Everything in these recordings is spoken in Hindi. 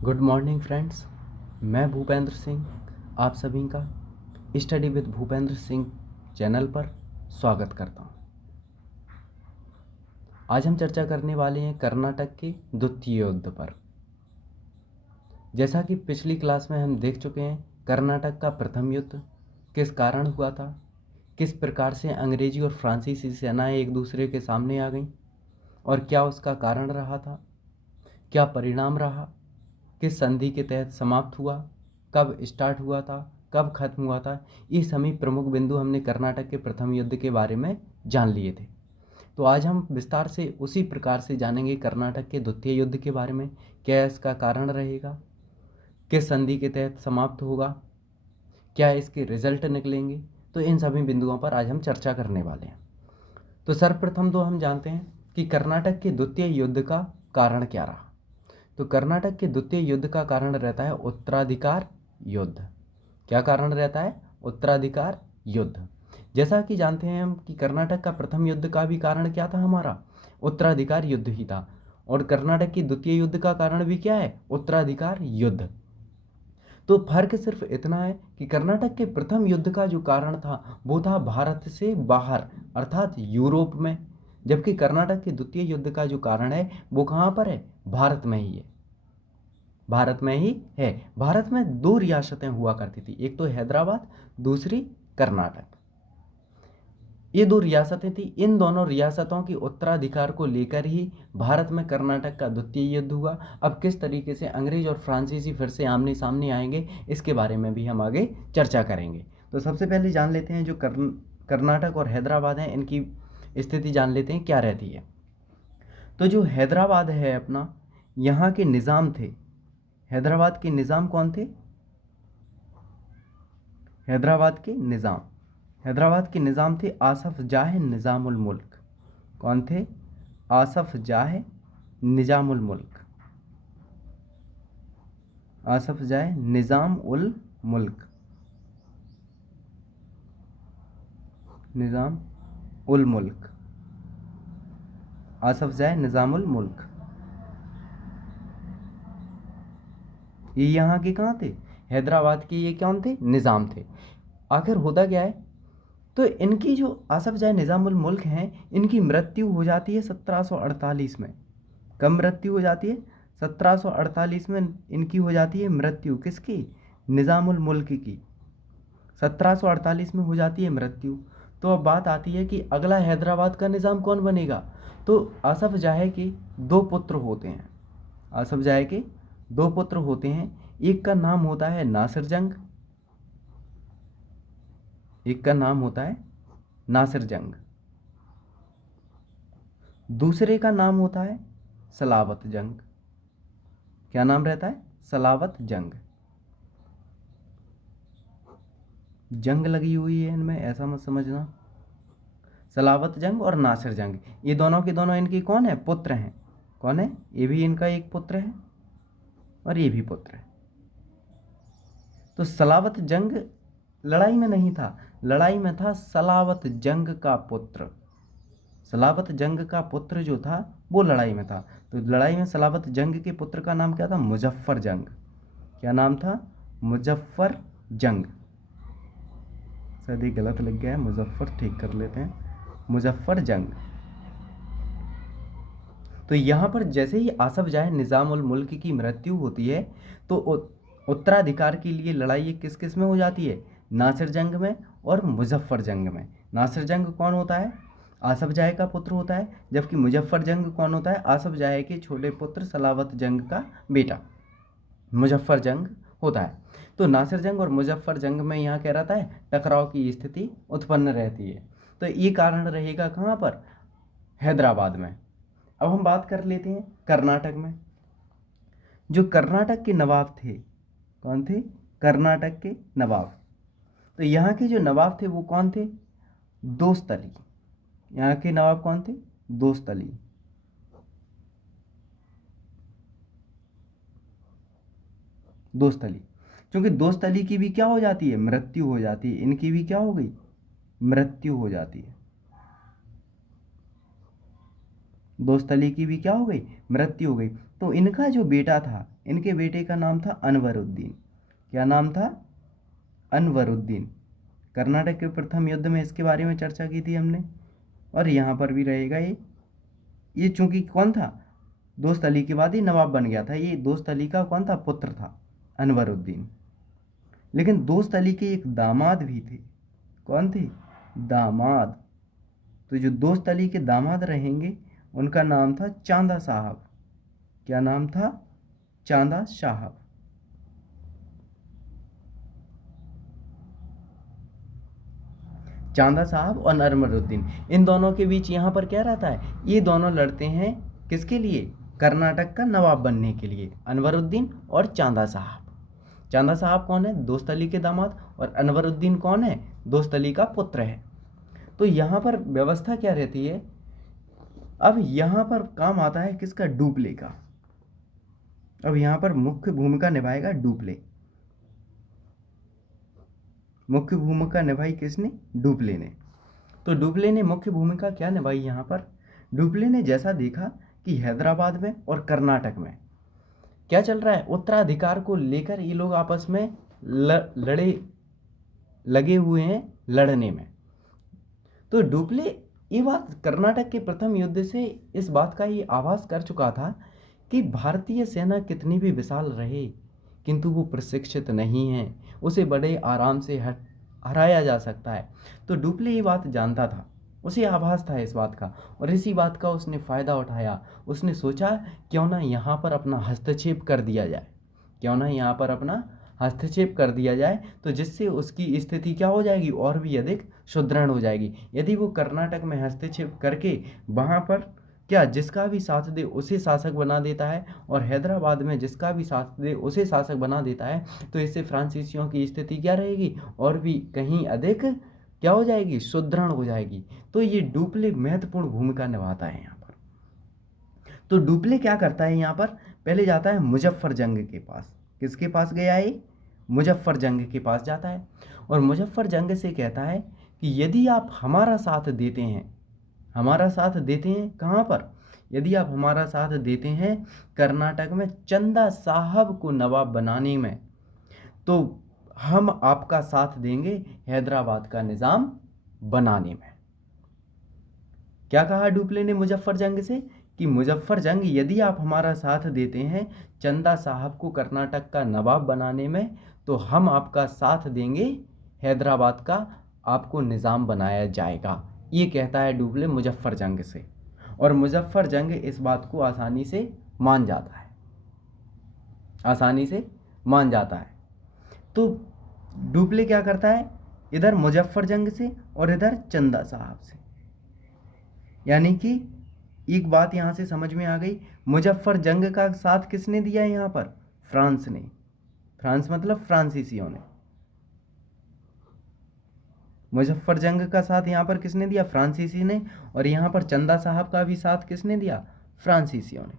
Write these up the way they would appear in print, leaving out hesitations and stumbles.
Good morning friends. मैं भूपेंद्र सिंह आप सभी का study with Bhupendra Singh channel पर स्वागत करता हूं। आज हम चर्चा करने वाले हैं कर्नाटक के द्वितीय युद्ध पर। जैसा कि पिछली क्लास में हम देख चुके हैं, कर्नाटक का प्रथम युद्ध किस कारण हुआ था, किस प्रकार से अंग्रेजी और फ्रांसीसी सेनाएं एक दूसरे के सामने आ गईं और क्या उसका कारण रहा था, क्या परिणाम रहा, किस संधि के तहत समाप्त हुआ, कब स्टार्ट हुआ था, कब खत्म हुआ था। ये सभी प्रमुख बिंदु हमने कर्नाटक के प्रथम युद्ध के बारे में जान लिए थे। तो आज हम विस्तार से उसी प्रकार से जानेंगे कर्नाटक के द्वितीय युद्ध के बारे में। क्या इसका कारण रहेगा, किस संधि के तहत समाप्त होगा, क्या इसके रिजल्ट निकलेंगे। तो इन सभी बिंदुओं पर आज हम चर्चा करने वाले हैं। तो सर्वप्रथम तो हम जानते हैं कि कर्नाटक के द्वितीय युद्ध का कारण क्या रहा। तो कर्नाटक के द्वितीय युद्ध का कारण रहता है उत्तराधिकार युद्ध। क्या कारण रहता है? उत्तराधिकार युद्ध। जैसा कि जानते हैं हम कि कर्नाटक का प्रथम युद्ध का भी कारण क्या था, हमारा उत्तराधिकार युद्ध ही था। और कर्नाटक की द्वितीय युद्ध का कारण भी क्या है? उत्तराधिकार युद्ध। तो फर्क सिर्फ इतना है कि कर्नाटक के प्रथम युद्ध का जो कारण था वो था भारत से बाहर अर्थात यूरोप में, जबकि कर्नाटक के द्वितीय युद्ध का जो कारण है वो कहाँ पर है? भारत में ही है। भारत में ही है। भारत में दो रियासतें हुआ करती थी, एक तो हैदराबाद, दूसरी कर्नाटक। ये दो रियासतें थी। इन दोनों रियासतों की उत्तराधिकार को लेकर ही भारत में कर्नाटक का द्वितीय युद्ध हुआ। अब किस तरीके से अंग्रेज और फ्रांसीसी फिर से आमने सामने आएंगे, इसके बारे में भी हम आगे चर्चा करेंगे। तो सबसे पहले जान लेते हैं जो कर्नाटक और हैदराबाद हैं, इनकी स्थिति जान लेते हैं क्या रहती है। तो जो हैदराबाद है अपना, यहाँ के निज़ाम थे। हैदराबाद के निज़ाम कौन थे? हैदराबाद के निज़ाम थे आसफ जाह निज़ामुल मुल्क। कौन थे? आसफ जाह निज़ामुल मुल्क। आसफ जाह निज़ाम उल मुल्क, निज़ाम उल मुल्क, आसफ जाह निज़ामुल मुल्क। ये यहाँ के कहाँ थे? हैदराबाद के ये कौन थे? निज़ाम थे। आखिर होता क्या है, तो इनकी जो आसफ जाह निज़ामुल मुल्क हैं, इनकी मृत्यु हो जाती है 1748 में। कब मृत्यु हो जाती है? 1748 में इनकी हो जाती है मृत्यु। किसकी? निज़ामुल मुल्क की। 1748 में हो जाती है मृत्यु। तो अब बात आती है कि अगला हैदराबाद का निज़ाम कौन बनेगा। तो आसफ जाह के दो पुत्र होते हैं। आसफ जाह के दो पुत्र होते हैं। एक का नाम होता है नासिर जंग, एक का नाम होता है नासिर जंग, दूसरे का नाम होता है सलावत जंग। क्या नाम रहता है? सलावत जंग। जंग लगी हुई है इनमें, ऐसा मत समझना। सलावत जंग और नासिर जंग, ये दोनों के दोनों इनके कौन है? पुत्र हैं। कौन है? ये भी इनका एक पुत्र है और ये भी पुत्र है। तो सलावत जंग लड़ाई में नहीं था, लड़ाई में था सलावत जंग का पुत्र। सलावत जंग का पुत्र जो था वो लड़ाई में था। तो लड़ाई में सलावत जंग के पुत्र का नाम क्या था? मुजफ्फर जंग। क्या नाम था? मुजफ्फर जंग। शायद ये गलत लग गया है, मुजफ्फर ठीक कर लेते हैं, मुजफ्फर जंग। तो यहाँ पर जैसे ही आसफ जाह निज़ाम उल मुल्क की मृत्यु होती है तो उत्तराधिकार के लिए लड़ाई किस किस में हो जाती है? नासिर जंग में और मुजफ्फर जंग में। नासिर जंग कौन होता है? आसफ जाह का पुत्र होता है, जबकि मुजफ्फर जंग कौन होता है? आसफ जाह के छोटे पुत्र सलावत जंग का बेटा मुजफ्फर जंग होता है। तो नासिर जंग और मुजफ्फर जंग में यहाँ क्या रहता है? टकराव की स्थिति उत्पन्न रहती है। तो ये कारण रहेगा कहाँ पर? हैदराबाद में। अब हम बात कर लेते हैं कर्नाटक में। जो कर्नाटक के नवाब थे, कौन थे? कर्नाटक के नवाब। तो यहाँ के जो नवाब थे वो कौन थे? दोस्तली। यहाँ के नवाब कौन थे? दोस्तली। दोस्तली। क्योंकि दोस्तली की भी क्या हो जाती है? मृत्यु हो जाती है। इनकी भी क्या हो गई? मृत्यु हो जाती है। दोस्त अली की भी क्या हो गई, मृत्यु हो गई। तो इनका जो बेटा था, इनके बेटे का नाम था अनवरुद्दीन। क्या नाम था, अनवरुद्दीन। कर्नाटक के प्रथम युद्ध में इसके बारे में चर्चा की थी हमने, और यहाँ पर भी रहेगा ये चूंकि कौन था, दोस्त अली के बाद ही नवाब बन गया था, ये दोस्त अली का कौन था, पुत्र था अनवरुद्दीन। लेकिन दोस्त अली के एक दामाद भी थे। कौन थे, दामाद। तो जो दोस्त अली के दामाद रहेंगे उनका नाम था चांदा साहब। क्या नाम था, चांदा साहब। चांदा साहब और अनवरुद्दीन, इन दोनों के बीच यहाँ पर क्या रहता है, ये दोनों लड़ते हैं किसके लिए, कर्नाटक का नवाब बनने के लिए, अनवरुद्दीन और चांदा साहब। चांदा साहब कौन है, दोस्त अली के दामाद, और अनवरुद्दीन कौन है, दोस्त अली का पुत्र है। तो यहाँ पर व्यवस्था क्या रहती है, अब यहाँ पर काम आता है किसका, डुप्ले का। अब यहाँ पर मुख्य भूमिका निभाएगा डुप्ले। मुख्य भूमिका निभाई किसने, डुप्ले ने। तो डुप्ले ने मुख्य भूमिका क्या निभाई यहाँ पर, डुप्ले ने जैसा देखा कि हैदराबाद में और कर्नाटक में क्या चल रहा है, उत्तराधिकार को लेकर ये लोग आपस में लगे हुए हैं लड़ने में। तो डुप्ले ये बात कर्नाटक के प्रथम युद्ध से इस बात का ये आभास कर चुका था कि भारतीय सेना कितनी भी विशाल रहे किंतु वो प्रशिक्षित नहीं है, उसे बड़े आराम से हराया जा सकता है। तो डुप्ले ये बात जानता था, उसे आभास था इस बात का, और इसी बात का उसने फ़ायदा उठाया। उसने सोचा क्यों ना यहाँ पर अपना हस्तक्षेप कर दिया जाए, क्यों ना यहाँ पर अपना हस्तक्षेप कर दिया जाए, तो जिससे उसकी स्थिति क्या हो जाएगी, और भी अधिक सुदृढ़ हो जाएगी। यदि वो कर्नाटक में हस्तक्षेप करके वहाँ पर क्या जिसका भी साथ दे उसे शासक बना देता है, और हैदराबाद में जिसका भी साथ दे उसे शासक बना देता है, तो इससे फ्रांसीसियों की स्थिति क्या रहेगी, और भी कहीं अधिक क्या हो जाएगी, सुदृढ़ हो जाएगी। तो ये डुप्ले महत्वपूर्ण भूमिका निभाता है यहाँ पर। तो डुप्ले क्या करता है यहाँ पर, पहले जाता है मुजफ्फर जंग के पास। किसके पास गया है, मुजफ्फर जंग के पास जाता है, और मुजफ्फर जंग से कहता है कि यदि आप हमारा साथ देते हैं, हमारा साथ देते हैं कहाँ पर, यदि आप हमारा साथ देते हैं कर्नाटक में चंदा साहब को नवाब बनाने में, तो हम आपका साथ देंगे हैदराबाद का निज़ाम बनाने में। क्या कहा डुप्ले ने मुजफ्फर जंग से, कि मुजफ्फर जंग यदि आप हमारा साथ देते हैं चंदा साहब को कर्नाटक का नवाब बनाने में, तो हम आपका साथ देंगे, हैदराबाद का आपको निज़ाम बनाया जाएगा। ये कहता है डुप्ले मुजफ्फर जंग से, और मुजफ्फर जंग इस बात को आसानी से मान जाता है, आसानी से मान जाता है। तो डुप्ले क्या करता है, इधर मुजफ्फर जंग से और इधर चंदा साहब से, यानी कि एक बात यहाँ से समझ में आ गई, मुजफ्फर जंग का साथ किसने दिया है यहाँ पर, फ्रांस ने। फ्रांस मतलब फ्रांसीसियों ने। मुजफ्फर जंग का साथ यहाँ पर किसने दिया, फ्रांसीसी ने, और यहाँ पर चंदा साहब का भी साथ किसने दिया, फ्रांसीसियों ने।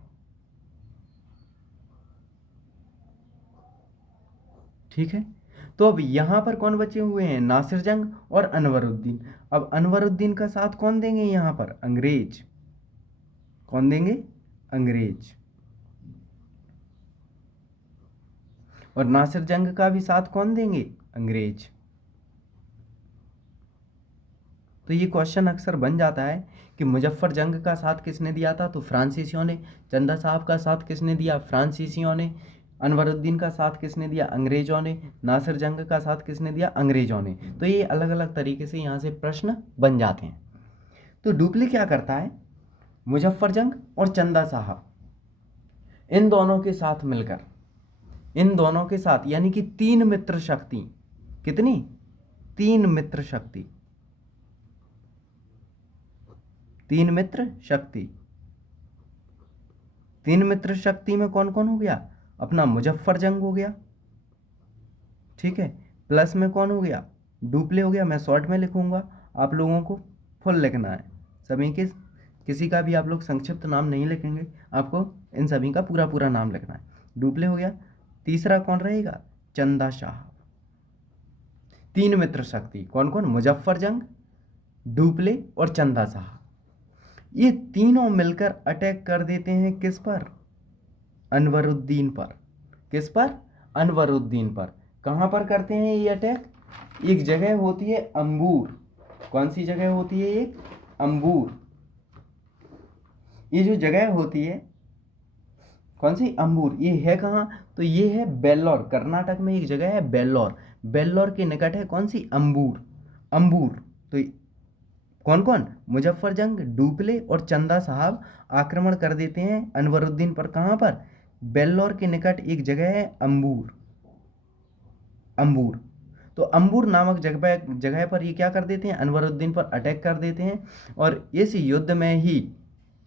ठीक है। तो अब यहाँ पर कौन बचे हुए हैं, नासिर जंग और अनवरुद्दीन। अब अनवरुद्दीन का साथ कौन देंगे यहाँ पर, अंग्रेज। कौन देंगे, अंग्रेज। और नासिर जंग का भी साथ कौन देंगे, अंग्रेज। तो ये क्वेश्चन अक्सर बन जाता है कि मुजफ्फर जंग का साथ किसने दिया था, तो फ्रांसीसियों ने। चंदा साहब का साथ किसने दिया, फ्रांसीसियों ने। अनवरुद्दीन का साथ किसने दिया, अंग्रेजों ने। नासिर जंग का साथ किसने दिया, अंग्रेजों ने। तो ये अलग अलग तरीके से यहाँ से प्रश्न बन जाते हैं। तो डुप्ले क्या करता है, मुजफ्फर जंग और चंदा साहब इन दोनों के साथ मिलकर, इन दोनों के साथ यानी कि तीन मित्र शक्ति, कितनी, तीन मित्र शक्ति, तीन मित्र शक्ति। तीन मित्र शक्ति में कौन कौन हो गया, अपना मुजफ्फर जंग हो गया, ठीक है, प्लस में कौन हो गया, डुप्ले हो गया। मैं शॉर्ट में लिखूंगा, आप लोगों को फुल लिखना है सभी के, किसी का भी आप लोग संक्षिप्त नाम नहीं लिखेंगे, आपको इन सभी का पूरा पूरा नाम लिखना है। डुप्ले हो गया, तीसरा कौन रहेगा, चंदा साहब। तीन मित्र शक्ति कौन कौन, मुजफ्फर जंग, डुप्ले और चंदा साहब। ये तीनों मिलकर अटैक कर देते हैं किस पर? अनवरुद्दीन पर। किस पर? अनवरुद्दीन पर। कहाँ पर करते हैं ये अटैक? एक जगह होती है अंबूर। कौन सी जगह होती है? एक अंबूर। ये जो जगह होती है कौन सी? अंबूर। ये है कहाँ? तो ये है बेल्लौर। कर्नाटक में एक जगह है बेल्लौर। बेल्लौर के निकट है कौन सी? अंबूर। अंबूर। तो कौन कौन? मुजफ्फरजंग, डुप्ले और चंदा साहब आक्रमण कर देते हैं अनवरुद्दीन पर। कहाँ पर? बेल्लौर के निकट एक जगह है अंबूर। अंबूर। तो अंबूर नामक जगह पर ये क्या कर देते हैं? अनवरुद्दीन पर अटैक कर देते हैं। और इस युद्ध में ही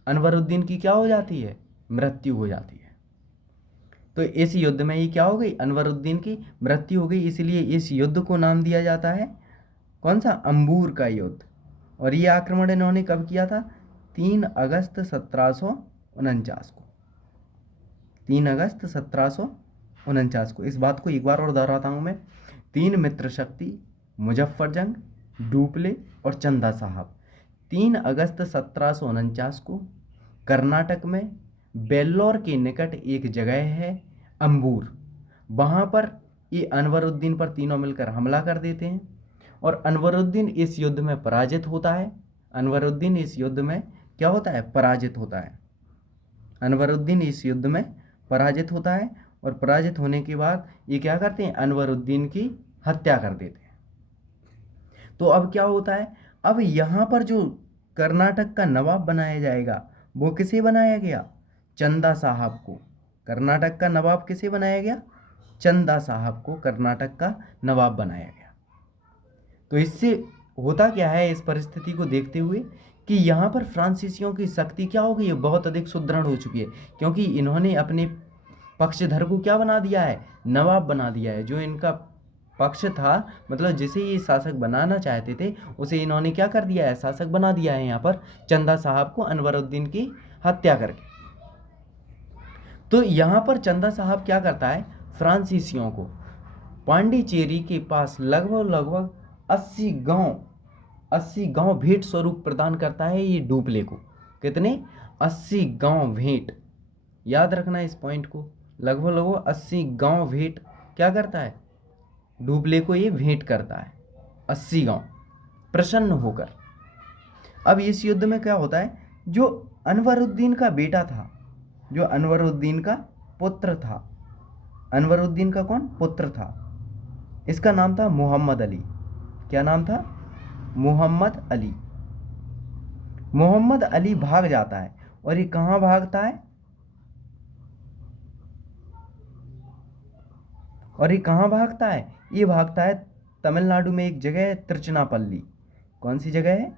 अनवरुद्दीन की क्या हो जाती है? मृत्यु हो जाती है। तो इस युद्ध में ही क्या हो गई? अनवरुद्दीन की मृत्यु हो गई। इसलिए इस युद्ध को नाम दिया जाता है कौन सा? अंबूर का युद्ध। और ये आक्रमण इन्होंने कब किया था? 3 अगस्त 1749 को। 3 अगस्त 1749 को। इस बात को एक बार और दोहराता हूँ मैं। 3 मित्र शक्ति मुजफ्फरजंग, डुप्ले और चंदा साहब 3 अगस्त 1749 को कर्नाटक में बेल्लौर के निकट एक जगह है अंबूर, वहाँ पर ये अनवरुद्दीन पर तीनों मिलकर हमला कर देते हैं। और अनवरुद्दीन इस युद्ध में पराजित होता है। अनवरुद्दीन इस युद्ध में क्या होता है? पराजित होता है। अनवरुद्दीन इस युद्ध में पराजित होता है। और पराजित होने के बाद ये क्या करते हैं? अनवरुद्दीन की हत्या कर देते हैं। तो अब क्या होता है? अब यहाँ पर जो कर्नाटक का नवाब बनाया जाएगा वो किसे बनाया गया? चंदा साहब को। कर्नाटक का नवाब किसे बनाया गया? चंदा साहब को कर्नाटक का नवाब बनाया गया। तो इससे होता क्या है इस परिस्थिति को देखते हुए कि यहाँ पर फ्रांसीसियों की शक्ति क्या हो गई है? बहुत अधिक सुदृढ़ हो चुकी है, क्योंकि इन्होंने अपने पक्षधर को क्या बना दिया है? नवाब बना दिया है। जो इनका पक्ष था, मतलब जिसे ये शासक बनाना चाहते थे, उसे इन्होंने क्या कर दिया है? शासक बना दिया है यहाँ पर चंदा साहब को, अनवरुद्दीन की हत्या करके। तो यहाँ पर चंदा साहब क्या करता है? फ्रांसीसियों को पांडिचेरी के पास लगभग 80 गांव भेंट स्वरूप प्रदान करता है ये डुप्ले को। कितने? 80 गांव भेंट। याद रखना इस पॉइंट को। लगभग 80 गांव भेंट क्या करता है? डुप्ले को ये भेंट करता है 80 गांव, प्रसन्न होकर। अब इस युद्ध में क्या होता है? जो अनवरुद्दीन का बेटा था, जो अनवरुद्दीन का पुत्र था, अनवरुद्दीन का कौन पुत्र था? इसका नाम था मोहम्मद अली। क्या नाम था? मोहम्मद अली। मोहम्मद अली भाग जाता है। और ये कहाँ भागता है? और ये कहाँ भागता है? ये भागता है तमिलनाडु में एक जगह है तिरुचिनापल्ली। कौन सी जगह है?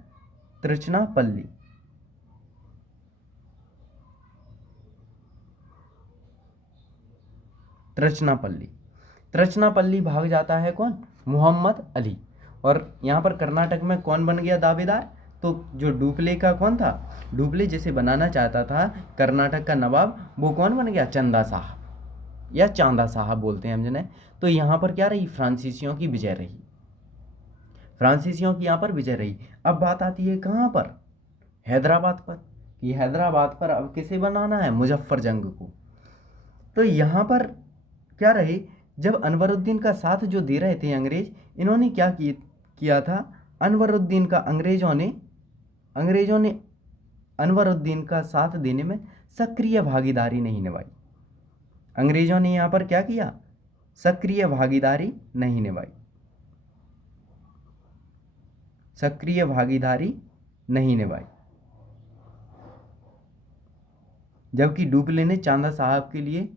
तिरुचिनापल्ली। तिरुचिनापल्ली। तिरुचिनापल्ली भाग जाता है कौन? मोहम्मद अली। और यहाँ पर कर्नाटक में कौन बन गया दावेदार? तो जो डुप्ले का कौन था? डुप्ले जिसे बनाना चाहता था कर्नाटक का नवाब, वो कौन बन गया? चंदा साहब या चांदा साहब बोलते हैं हम जिन्हें। तो यहाँ पर क्या रही? फ्रांसीसियों की विजय रही। फ्रांसीसियों की यहाँ पर विजय रही। अब बात आती है कहाँ पर? हैदराबाद पर। कि हैदराबाद पर अब किसे बनाना है? मुजफ्फरजंग को। तो यहाँ पर क्या रहे? जब अनवरुद्दीन का साथ जो दे रहे थे अंग्रेज, इन्होंने क्या किया था? अनवरुद्दीन का अंग्रेजों ने अनवरुद्दीन का साथ देने में सक्रिय भागीदारी नहीं निभाई। अंग्रेजों ने यहाँ पर क्या किया? सक्रिय भागीदारी नहीं निभाई। सक्रिय भागीदारी नहीं निभाई। जबकि डुप्ले ने चांदा साहब के लिए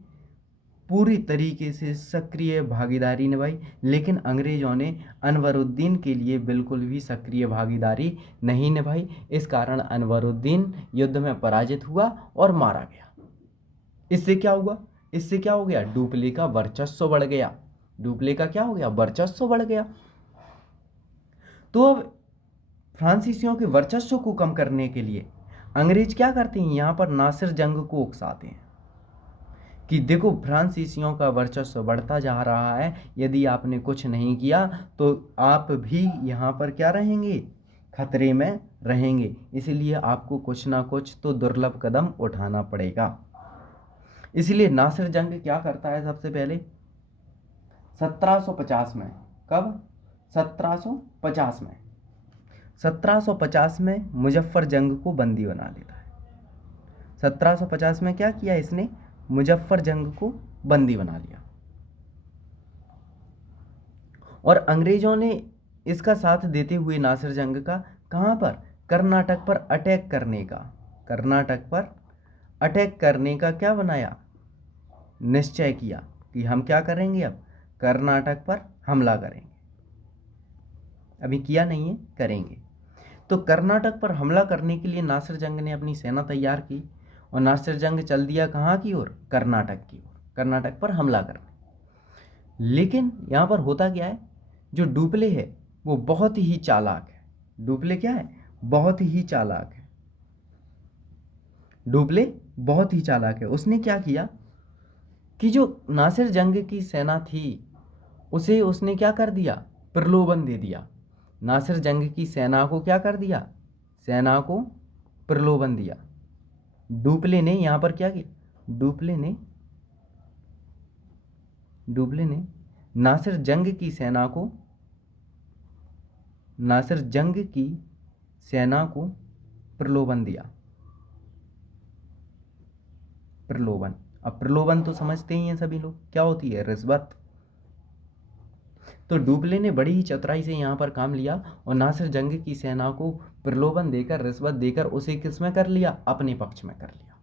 पूरी तरीके से सक्रिय भागीदारी निभाई, लेकिन अंग्रेजों ने अनवरुद्दीन के लिए बिल्कुल भी सक्रिय भागीदारी नहीं निभाई। इस कारण अनवरुद्दीन युद्ध में पराजित हुआ और मारा गया। इससे क्या हुआ? इससे क्या हो गया? डुप्ले का वर्चस्व बढ़ गया। डुप्ले का क्या हो गया? वर्चस्व बढ़ गया। तो अब फ्रांसीसियों के वर्चस्व को कम करने के लिए अंग्रेज क्या करते हैं? यहाँ पर नासिर जंग को उकसाते हैं कि देखो फ्रांसीसियों का वर्चस्व बढ़ता जा रहा है, यदि आपने कुछ नहीं किया तो आप भी यहाँ पर क्या रहेंगे? खतरे में रहेंगे। इसलिए आपको कुछ ना कुछ तो दुर्लभ कदम उठाना पड़ेगा। इसलिए नासिर जंग क्या करता है सबसे पहले 1750 में। कब? 1750 में। 1750 में मुजफ्फर जंग को बंदी बना लेता है। 1750 में क्या किया इसने? मुजफ्फर जंग को बंदी बना लिया। और अंग्रेजों ने इसका साथ देते हुए नासिर जंग का कहाँ पर? कर्नाटक पर अटैक करने का, कर्नाटक पर अटैक करने का क्या बनाया? निश्चय किया कि हम क्या करेंगे, अब कर्नाटक पर हमला करेंगे। अभी किया नहीं है, करेंगे। तो कर्नाटक पर हमला करने के लिए नासिर जंग ने अपनी सेना तैयार की और नासिर जंग चल दिया कहाँ की ओर? कर्नाटक की ओर, कर्नाटक पर हमला करने। लेकिन यहाँ पर होता क्या है, जो डुप्ले है वो बहुत ही चालाक है। डुप्ले क्या है? बहुत ही चालाक है। डुप्ले बहुत ही चालाक है। उसने क्या किया कि जो नासिर जंग की सेना थी उसे उसने क्या कर दिया? प्रलोभन दे दिया। नासिर जंग की सेना को क्या कर दिया? सेना को प्रलोभन दिया। डुप्ले ने यहाँ पर क्या किया? डुप्ले ने नासिर जंग की सेना को, नासिर जंग की सेना को प्रलोभन दिया। प्रलोभन, अब प्रलोभन तो समझते ही हैं सभी लोग, क्या होती है? रिश्वत। तो डुप्ले ने बड़ी ही चतुराई से यहाँ पर काम लिया और नासिर जंग की सेना को प्रलोभन देकर, रिश्वत देकर उसे किस में कर लिया? अपने पक्ष में कर लिया।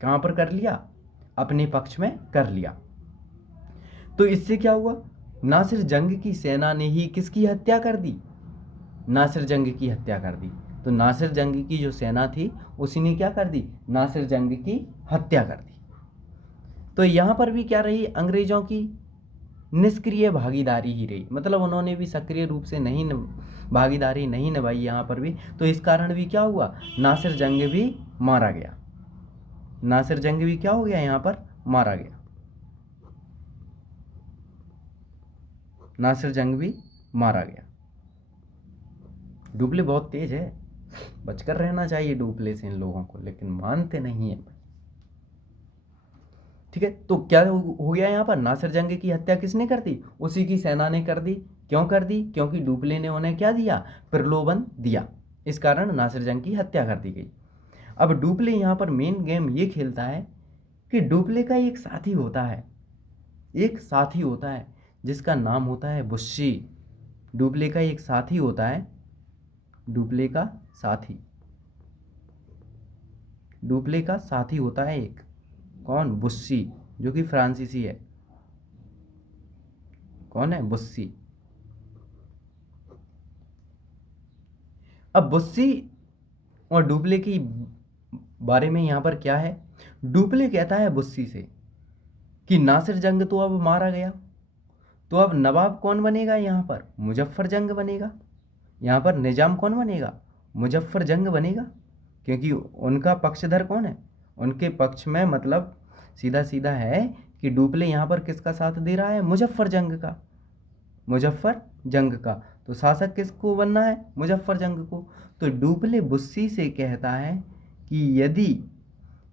कहाँ पर कर लिया? अपने पक्ष में कर लिया। तो इससे क्या हुआ? नासिर जंग की सेना ने ही किसकी हत्या कर दी? नासिर जंग की हत्या कर दी। तो नासिर जंग की जो सेना थी उसी ने क्या कर दी? नासिर जंग की हत्या कर दी। तो यहाँ पर भी क्या रही? अंग्रेजों की निष्क्रिय भागीदारी ही रही, मतलब उन्होंने भी सक्रिय रूप से नहीं भागीदारी नहीं निभाई यहाँ पर भी। तो इस कारण भी क्या हुआ? नासिर जंग भी मारा गया। नासिर जंग भी क्या हो गया? यहाँ पर मारा गया। नासिर जंग भी मारा गया। डुप्ले बहुत तेज है, बचकर रहना चाहिए डुप्ले से इन लोगों को, लेकिन मानते नहीं है। ठीक है, तो क्या हो गया यहाँ पर? नासिर जंग की हत्या किसने कर दी? उसी की सेना ने कर दी। क्यों कर दी? क्योंकि डुप्ले ने उन्हें क्या दिया? प्रलोभन दिया। इस कारण नासिर जंग की हत्या कर दी गई। अब डुप्ले यहाँ पर मेन गेम ये खेलता है कि डुप्ले का एक साथी होता है, एक साथी होता है जिसका नाम होता है बुस्सी। डुप्ले का एक साथी होता है, डुप्ले का साथी, डुप्ले का साथी होता है एक, कौन? बुस्सी, जो कि फ्रांसीसी है। कौन है? बुस्सी। अब बुस्सी और डुप्ले की बारे में यहाँ पर क्या है? डुप्ले कहता है बुस्सी से कि नासिर जंग तो अब मारा गया, तो अब नवाब कौन बनेगा? यहाँ पर मुजफ्फर जंग बनेगा। यहाँ पर निजाम कौन बनेगा? मुजफ्फर जंग बनेगा। क्योंकि उनका पक्षधर कौन है? उनके पक्ष में, मतलब सीधा सीधा है कि डुप्ले यहाँ पर किसका साथ दे रहा है? मुजफ्फर जंग का, मुजफ्फर जंग का। तो शासक किसको बनना है? मुजफ्फर जंग को। तो डुप्ले बुस्सी से कहता है कि यदि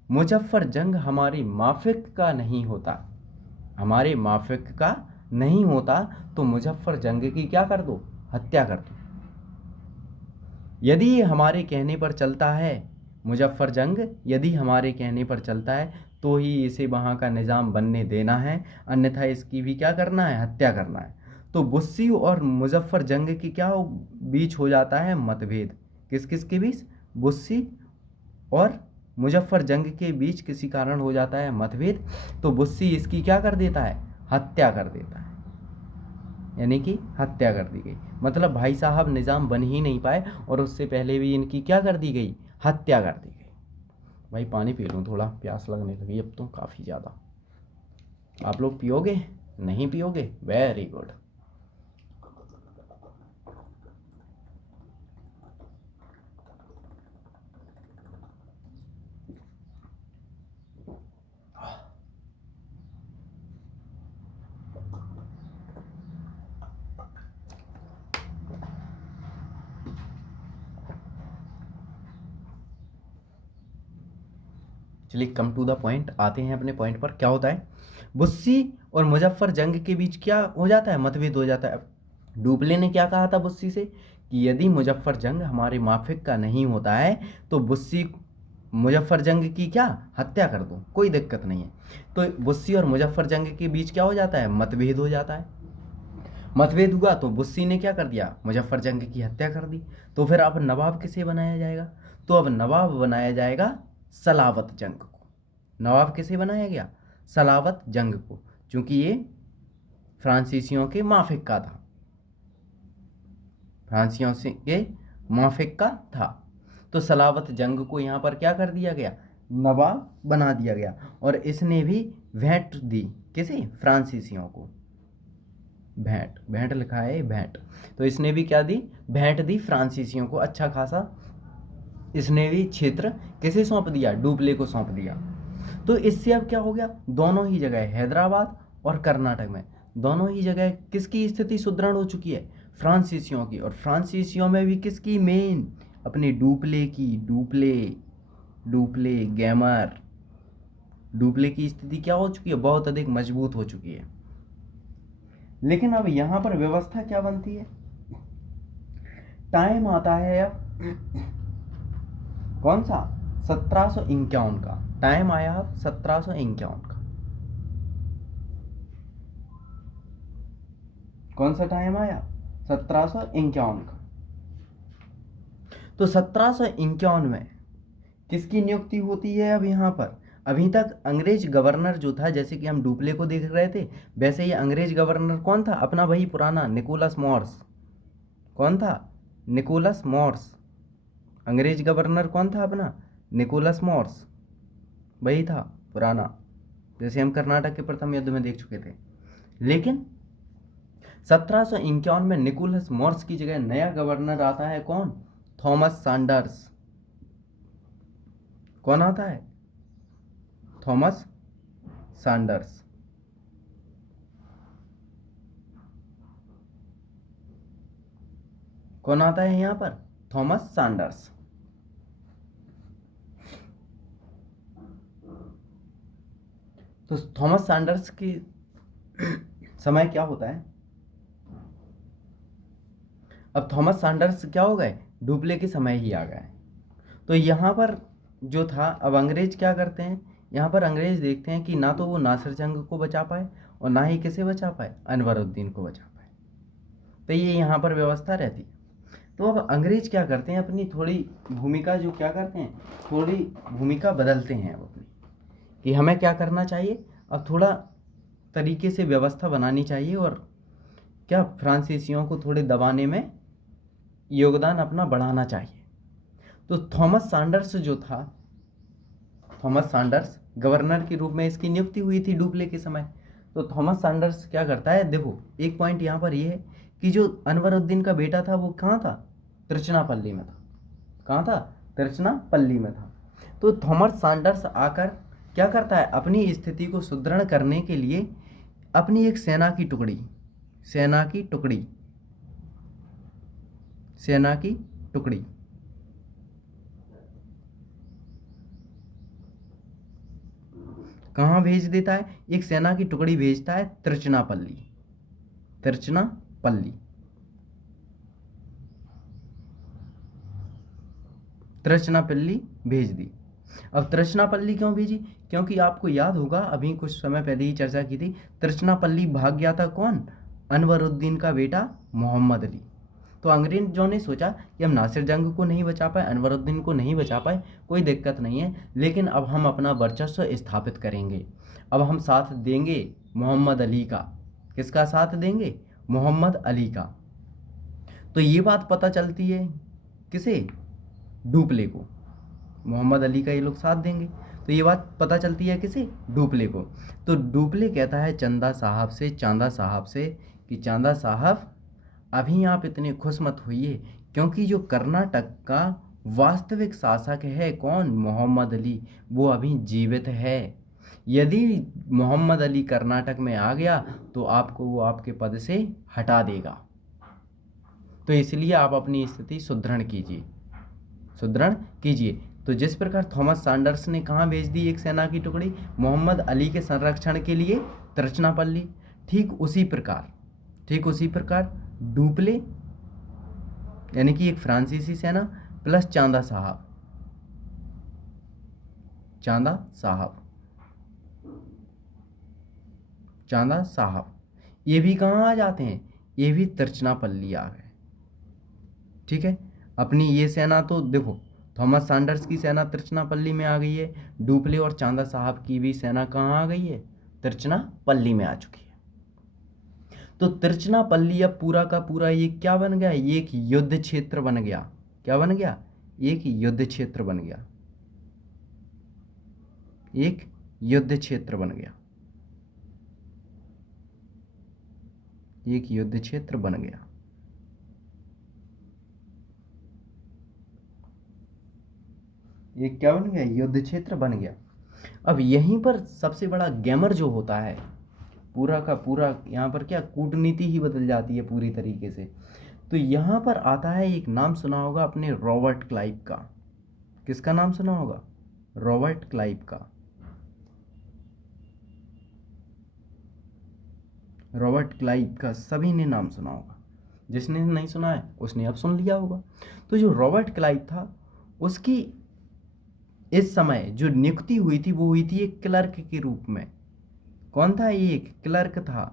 मुजफ्फर जंग हमारी माफिक का नहीं होता, हमारे माफिक का नहीं होता, तो मुजफ्फर जंग की क्या कर दो? हत्या कर दो। यदि ये हमारे कहने पर चलता है, मुजफ्फर जंग यदि हमारे कहने पर चलता है, तो ही इसे वहाँ का निज़ाम बनने देना है, अन्यथा इसकी भी क्या करना है? हत्या करना है। तो बुस्सी और मुजफ्फर जंग की क्या बीच हो जाता है? मतभेद। किस किस के बीच? बुस्सी और मुजफ्फर जंग के बीच किसी कारण हो जाता है मतभेद। तो बुस्सी इसकी क्या कर देता है? हत्या कर देता है, यानी कि हत्या कर दी गई। मतलब भाई साहब निज़ाम बन ही नहीं पाए और उससे पहले भी इनकी क्या कर दी गई? हत्या कर दी गई। भाई पानी पी लूँ, थोड़ा प्यास लगने लगी अब तो काफ़ी ज़्यादा। आप लोग पियोगे? नहीं पियोगे? Very good. चलिए कम टू द पॉइंट, आते हैं अपने पॉइंट पर। क्या होता है, बुस्सी और मुजफ्फर जंग के बीच क्या हो जाता है, मतभेद हो जाता है। डुप्ले ने क्या कहा था बुस्सी से कि यदि मुजफ्फर जंग हमारे माफिक का नहीं होता है तो बुस्सी मुजफ्फर जंग की क्या हत्या कर दो, कोई दिक्कत नहीं है। तो बुस्सी और मुजफ्फर जंग के बीच क्या हो जाता है, मतभेद हो जाता है। मतभेद हुआ तो बुस्सी ने क्या कर दिया, मुजफ्फर जंग की हत्या कर दी। तो फिर अब नवाब किसे बनाया जाएगा, तो अब नवाब बनाया जाएगा सलावत जंग को। नवाब किसे बनाया गया, सलावत जंग को, क्योंकि ये फ्रांसीसियों के माफिक का था, फ्रांसीसियों के माफिक का था। तो सलावत जंग को यहाँ पर क्या कर दिया गया, नवाब बना दिया गया। और इसने भी भेंट दी, किसे, फ्रांसीसियों को। भेंट, भेंट लिखा है भेंट, तो इसने भी क्या दी, भेंट दी फ्रांसीसियों को। अच्छा खासा इसने भी क्षेत्र किसे सौंप दिया, डुप्ले को सौंप दिया। तो इससे अब क्या हो गया, दोनों ही जगह हैदराबाद और कर्नाटक में दोनों ही जगह किसकी स्थिति सुदृढ़ हो चुकी है, फ्रांसीसियों की। और फ्रांसीसियों में भी किसकी, मेन अपने डुप्ले की, डुप्ले गैमर, डुप्ले की स्थिति क्या हो चुकी है, बहुत अधिक मजबूत हो चुकी है। लेकिन अब यहां पर व्यवस्था क्या बनती है, टाइम आता है अब कौन सा, 1751 का टाइम आया, अब 1751 का। कौन सा टाइम आया, 1751 का। तो 1751 में किसकी नियुक्ति होती है अब यहाँ पर, अभी तक अंग्रेज गवर्नर जो था, जैसे कि हम डुप्ले को देख रहे थे, वैसे ही अंग्रेज गवर्नर कौन था, अपना वही पुराना निकोलस मोर्स। कौन था, निकोलस मोर्स। अंग्रेज गवर्नर कौन था अपना, निकोलस मोर्स, वही था पुराना, जैसे हम कर्नाटक के प्रथम युद्ध में देख चुके थे। लेकिन 1751 में निकोलस मोर्स की जगह नया गवर्नर आता है, कौन, थॉमस सैंडर्स। कौन आता है, थॉमस सैंडर्स। कौन आता है यहां पर, थॉमस सैंडर्स। तो थॉमस सैंडर्स की समय क्या होता है, अब थॉमस सैंडर्स क्या हो गए, डुप्ले के समय ही आ गए। तो यहाँ पर जो था, अब अंग्रेज क्या करते हैं, यहाँ पर अंग्रेज देखते हैं कि ना तो वो नासिर जंग को बचा पाए और ना ही किसे बचा पाए, अनवरुद्दीन को बचा पाए। तो ये यहाँ पर व्यवस्था रहती है। तो अब अंग्रेज क्या करते हैं, अपनी थोड़ी भूमिका जो क्या करते हैं, थोड़ी भूमिका बदलते हैं अब अपनी, कि हमें क्या करना चाहिए, अब थोड़ा तरीके से व्यवस्था बनानी चाहिए और क्या फ्रांसीसियों को थोड़े दबाने में योगदान अपना बढ़ाना चाहिए। तो थॉमस सैंडर्स जो था, थॉमस सैंडर्स गवर्नर के रूप में इसकी नियुक्ति हुई थी डुप्ले के समय। तो थॉमस सैंडर्स क्या करता है, देखो एक पॉइंट यहाँ पर ये है कि जो अनवरुद्दीन का बेटा था वो कहाँ था, तिरुचिरापल्ली में था। कहाँ था, तिरुचिरापल्ली में था। तो थॉमस सैंडर्स आकर क्या करता है, अपनी स्थिति को सुदृढ़ करने के लिए अपनी एक सेना की टुकड़ी, सेना की टुकड़ी, सेना की टुकड़ी कहाँ भेज देता है, एक सेना की टुकड़ी भेजता है तिरुचिरापल्ली, तिरुचिरापल्ली, तिरुचिरापल्ली भेज दी। अब तिरुचिरापल्ली क्यों भेजी, क्योंकि आपको याद होगा अभी कुछ समय पहले ही चर्चा की थी, तिरुचिरापल्ली भाग गया था कौन, अनवरुद्दीन का बेटा मोहम्मद अली। तो अंग्रेजों ने सोचा कि हम नासिर जंग को नहीं बचा पाए, अनवरुद्दीन को नहीं बचा पाए, कोई दिक्कत नहीं है, लेकिन अब हम अपना वर्चस्व स्थापित करेंगे। अब हम साथ देंगे मोहम्मद अली का। किसका साथ देंगे, मोहम्मद अली का। तो ये बात पता चलती है किसे, डुप्ले को, मोहम्मद अली का ये लोग साथ देंगे। तो ये बात पता चलती है किसे, डुप्ले को। तो डुप्ले कहता है चंदा साहब से, चांदा साहब से कि चांदा साहब अभी आप इतने खुश मत होइए, क्योंकि जो कर्नाटक का वास्तविक शासक है कौन, मोहम्मद अली, वो अभी जीवित है। यदि मोहम्मद अली कर्नाटक में आ गया तो आपको वो आपके पद से हटा देगा। तो इसलिए आप अपनी स्थिति सुदृढ़ कीजिए, सुदृढ़ कीजिए। तो जिस प्रकार थॉमस सैंडर्स ने कहाँ भेज दी एक सेना की टुकड़ी, मोहम्मद अली के संरक्षण के लिए तिरचनापल्ली, ठीक उसी प्रकार डुप्ले यानी कि एक फ्रांसीसी सेना प्लस चांदा साहब ये भी कहाँ आ जाते हैं, ये भी तिरचनापल्ली आ गए। ठीक है, अपनी ये सेना तो देखो, थॉमस सैंडर्स की सेना तिरचनापल्ली में आ गई है, डुप्ले और चांदा साहब की भी सेना कहाँ आ गई है, तिरचनापल्ली में आ चुकी है। तो तिरचनापल्ली अब पूरा का पूरा ये क्या बन गया, ये एक युद्ध क्षेत्र बन गया। क्या बन गया, एक युद्ध क्षेत्र बन गया, एक युद्ध क्षेत्र बन गया, एक युद्ध क्षेत्र बन गया। ये क्या बन गया, युद्ध क्षेत्र बन गया। अब यहीं पर सबसे बड़ा गेमर जो होता है, पूरा का पूरा यहाँ पर क्या कूटनीति ही बदल जाती है पूरी तरीके से। तो यहाँ पर आता है, एक नाम सुना होगा अपने रॉबर्ट क्लाइव का। किसका नाम सुना होगा, रॉबर्ट क्लाइव का। रॉबर्ट क्लाइव का सभी ने नाम सुना होगा, जिसने नहीं सुना है उसने अब सुन लिया होगा। तो जो रॉबर्ट क्लाइव था, उसकी इस समय जो नियुक्ति हुई थी वो हुई थी एक क्लर्क के रूप में। कौन था ये, एक क्लर्क था।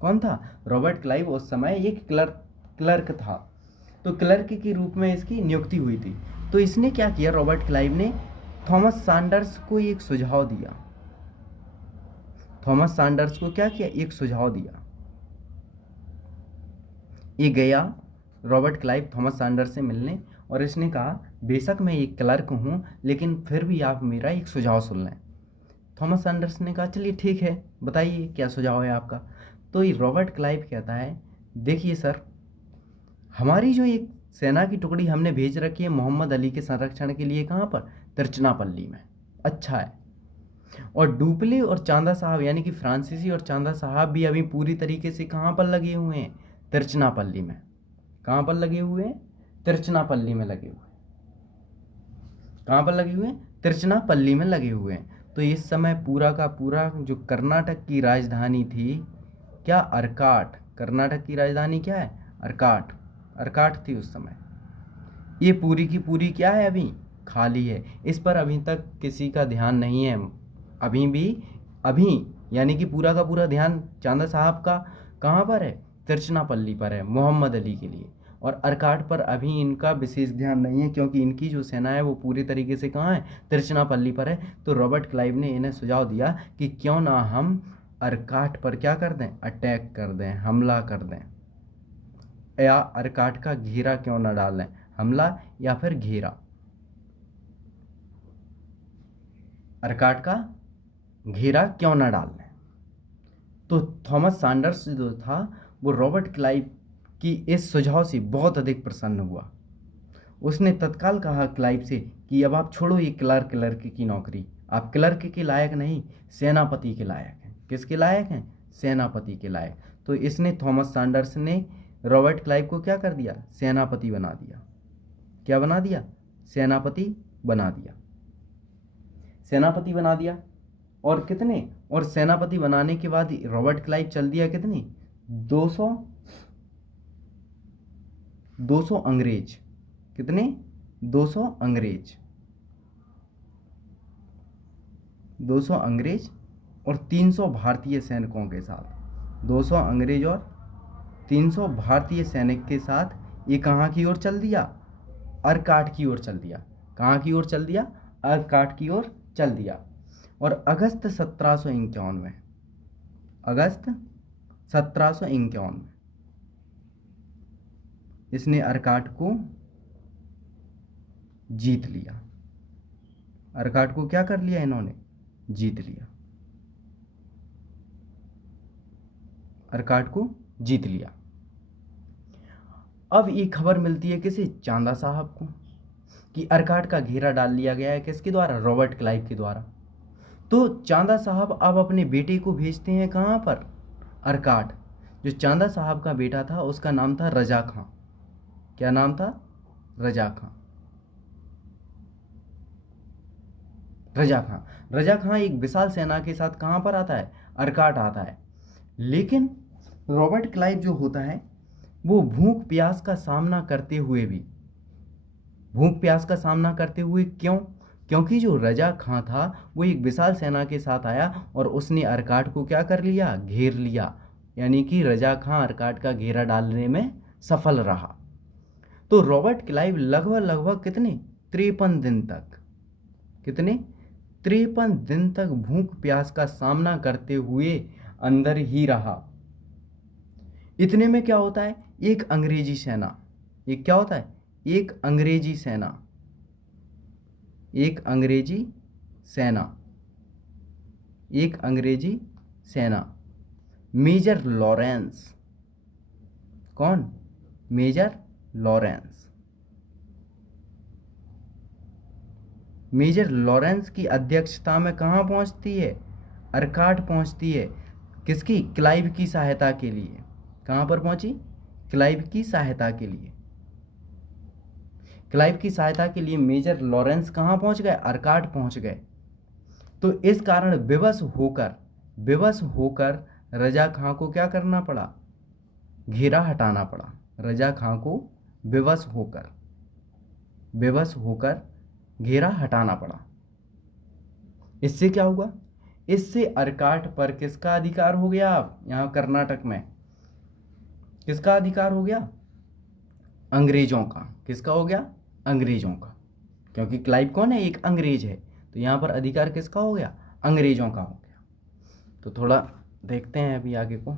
कौन था, रॉबर्ट क्लाइव उस समय एक क्लर्क था। तो क्लर्क के रूप में इसकी नियुक्ति हुई थी। तो इसने क्या किया, रॉबर्ट क्लाइव ने थॉमस सैंडर्स को एक सुझाव दिया। थॉमस सैंडर्स को क्या किया, एक सुझाव दिया। ये गया रॉबर्ट क्लाइव थॉमस सैंडर्स से मिलने, और इसने कहा बेशक मैं एक क्लर्क हूँ लेकिन फिर भी आप मेरा एक सुझाव सुन लें। थॉमस सैंडर्स ने कहा चलिए ठीक है, बताइए क्या सुझाव है आपका। तो ये रॉबर्ट क्लाइव कहता है, देखिए सर, हमारी जो एक सेना की टुकड़ी हमने भेज रखी है मोहम्मद अली के संरक्षण के लिए, कहाँ पर, तिरचनापल्ली में। अच्छा है, और डुप्ले और चांदा साहब यानी कि फ्रांसीसी और चांदा साहब भी अभी पूरी तरीके से कहाँ पर लगे हुए हैं, तिरचनापल्ली में। कहाँ पर लगे हुए हैं, तिरचनापल्ली में लगे हुए हैं। कहाँ पर लगे हुए हैं, तिरचनापल्ली में लगे हुए हैं। तो इस समय पूरा का पूरा जो कर्नाटक की राजधानी थी, क्या, अर्काट। कर्नाटक की राजधानी क्या है, अर्काट थी उस समय। ये पूरी की पूरी क्या है, अभी खाली है। इस पर अभी तक किसी का ध्यान नहीं है। अभी यानी कि पूरा का पूरा ध्यान चांदा साहब का कहाँ पर है, तिरचनापल्ली पर है, मोहम्मद अली के लिए। और अर्काट पर अभी इनका विशेष ध्यान नहीं है, क्योंकि इनकी जो सेना है वो पूरी तरीके से कहाँ है, तिरचनापल्ली पर है। तो रॉबर्ट क्लाइव ने इन्हें सुझाव दिया कि क्यों ना हम अर्काट पर क्या कर दें, अटैक कर दें, हमला कर दें, या अर्काट का घेरा क्यों ना डाल लें, हमला या फिर घेरा, अर्काट का घेरा क्यों ना डाल लें। तो थॉमस सैंडर्स जो था वो रॉबर्ट क्लाइव की इस सुझाव से बहुत अधिक प्रसन्न हुआ। उसने तत्काल कहा क्लाइव से कि अब आप छोड़ो ये क्लर्क की नौकरी, आप क्लर्क के लायक नहीं, सेनापति के लायक हैं। किसके लायक हैं, सेनापति के लायक। तो इसने थॉमस सैंडर्स ने रॉबर्ट क्लाइव को क्या कर दिया, सेनापति बना दिया। क्या बना दिया, सेनापति बना दिया, सेनापति बना दिया। और कितने, और सेनापति बनाने के बाद रॉबर्ट क्लाइव चल दिया कितने, 200 अंग्रेज। कितने, 200 अंग्रेज, 200 अंग्रेज और 300 भारतीय सैनिकों के साथ, 200 अंग्रेज और 300 भारतीय सैनिक के साथ ये कहाँ की ओर चल दिया, अर्काट की ओर चल दिया। कहाँ की ओर चल दिया, अर्काट की ओर चल दिया। और अगस्त 1751 अगस्त 1751 इसने अर्काट को जीत लिया। अर्काट को क्या कर लिया इन्होंने, जीत लिया, अर्काट को जीत लिया। अब ये खबर मिलती है किसे, चांदा साहब को, कि अर्काट का घेरा डाल लिया गया है। किसके द्वारा, रॉबर्ट क्लाइव के द्वारा। तो चांदा साहब अब अपने बेटे को भेजते हैं कहाँ पर, अर्काट। जो चांदा साहब का बेटा था उसका नाम था रजा खां। क्या नाम था, रजा खां। रजा खां एक विशाल सेना के साथ कहाँ पर आता है, अर्काट आता है। लेकिन रॉबर्ट क्लाइव जो होता है वो भूख प्यास का सामना करते हुए भी, भूख प्यास का सामना करते हुए क्यों, क्योंकि जो रजा खां था वो एक विशाल सेना के साथ आया और उसने अर्काट को क्या कर लिया, घेर लिया। यानी कि रजा खां अर्काट का घेरा डालने में सफल रहा। तो रॉबर्ट क्लाइव लगभग कितने 53 दिन तक, कितने 53 दिन तक भूख प्यास का सामना करते हुए अंदर ही रहा। इतने में क्या होता है, एक अंग्रेजी सेना, एक क्या होता है, एक अंग्रेजी सेना, एक अंग्रेजी सेना, एक अंग्रेजी सेना, मेजर लॉरेंस, कौन, मेजर लॉरेंस, मेजर लॉरेंस की अध्यक्षता में कहाँ पहुँचती है, अर्काट पहुँचती है। किसकी, क्लाइव की सहायता के लिए। कहाँ पर पहुँची, क्लाइव की सहायता के लिए। क्लाइव की सहायता के लिए मेजर लॉरेंस कहाँ पहुँच गए, अर्काट पहुँच गए। तो इस कारण विवश होकर रजा खां को क्या करना पड़ा, घेरा हटाना पड़ा। रजा खां को विवश होकर घेरा हटाना पड़ा। इससे क्या हुआ, इससे अर्काट पर किसका अधिकार हो गया, यहाँ कर्नाटक में किसका अधिकार हो गया, अंग्रेजों का। किसका हो गया, अंग्रेजों का, क्योंकि क्लाइव कौन है, एक अंग्रेज है। तो यहाँ पर अधिकार किसका हो गया, अंग्रेजों का हो गया। तो थोड़ा देखते हैं अभी आगे को।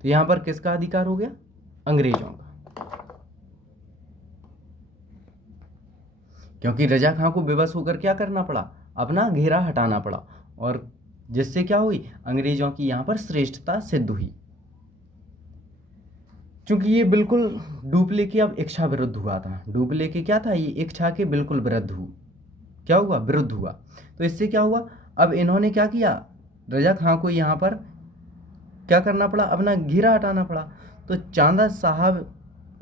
तो यहाँ पर किसका अधिकार हो गया, अंग्रेजों का, क्योंकि रजा खां को विवश होकर क्या करना पड़ा, अपना घेरा हटाना पड़ा। और जिससे क्या हुई, अंग्रेजों की यहाँ पर श्रेष्ठता सिद्ध हुई। चूंकि ये बिल्कुल डुप्ले की अब इच्छा विरुद्ध हुआ था। डुप्ले के क्या था, ये इच्छा के बिल्कुल विरुद्ध विरुद्ध हुआ। तो इससे क्या हुआ, अब इन्होंने क्या किया, रजा खां को यहाँ पर क्या करना पड़ा, अपना घेरा हटाना पड़ा। तो चांदा साहब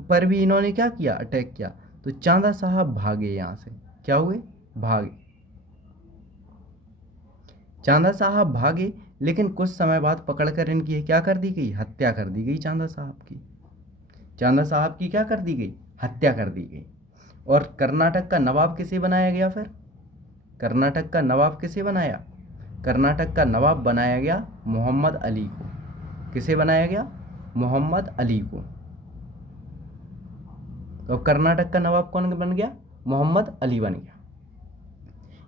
पर भी इन्होंने क्या किया, अटैक किया। तो चांदा साहब भागे यहाँ से, क्या हुए, भागे। चांदा साहब भागे, लेकिन कुछ समय बाद पकड़कर इनकी क्या कर दी गई, हत्या कर दी गई। चांदा साहब की क्या कर दी गई, हत्या कर दी गई। और कर्नाटक का नवाब किसे बनाया गया फिर, कर्नाटक का नवाब किसे बनाया, कर्नाटक का नवाब बनाया गया मोहम्मद अली को। किसे बनाया गया, मोहम्मद अली को। तो कर्नाटक का नवाब कौन बन गया, मोहम्मद अली बन गया।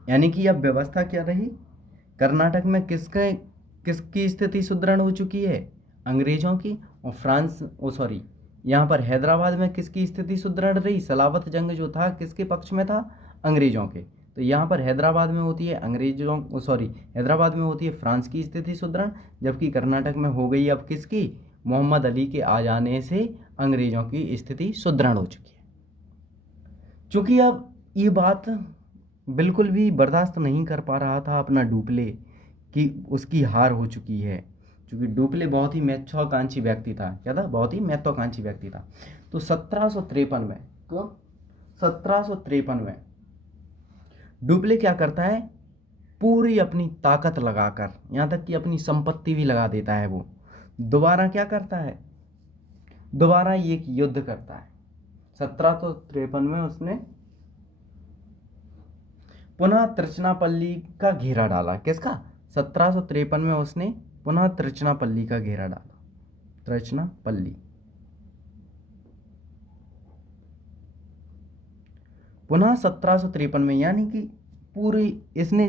यानी कि अब व्यवस्था क्या रही, कर्नाटक में किसकी स्थिति सुदृढ़ हो चुकी है, अंग्रेजों की। और यहाँ पर हैदराबाद में किसकी स्थिति सुदृढ़ रही, सलावत जंग जो था किसके पक्ष में था, अंग्रेजों के। तो यहाँ पर हैदराबाद में होती है हैदराबाद में होती है फ्रांस की स्थिति सुदृढ़, जबकि कर्नाटक में हो गई अब किसकी, मोहम्मद अली के आ जाने से अंग्रेजों की स्थिति सुदृढ़ हो चुकी है। चूँकि अब ये बात बिल्कुल भी बर्दाश्त नहीं कर पा रहा था अपना डुप्ले कि उसकी हार हो चुकी है, क्योंकि डुप्ले बहुत ही महत्वाकांक्षी व्यक्ति था। क्या था, बहुत ही महत्वाकांक्षी व्यक्ति था। तो 1753 में डुप्ले क्या करता है, पूरी अपनी ताकत लगाकर, यहाँ तक कि अपनी संपत्ति भी लगा देता है। वो दोबारा क्या करता है, दोबारा एक युद्ध करता है। 1753 में उसने पुनः त्रिचनापल्ली का घेरा डाला। किसका, 1753 में उसने पुनः त्रिचनापल्ली का घेरा डाला। त्रिचनापल्ली, पुनः 1753 में, यानी कि पूरी इसने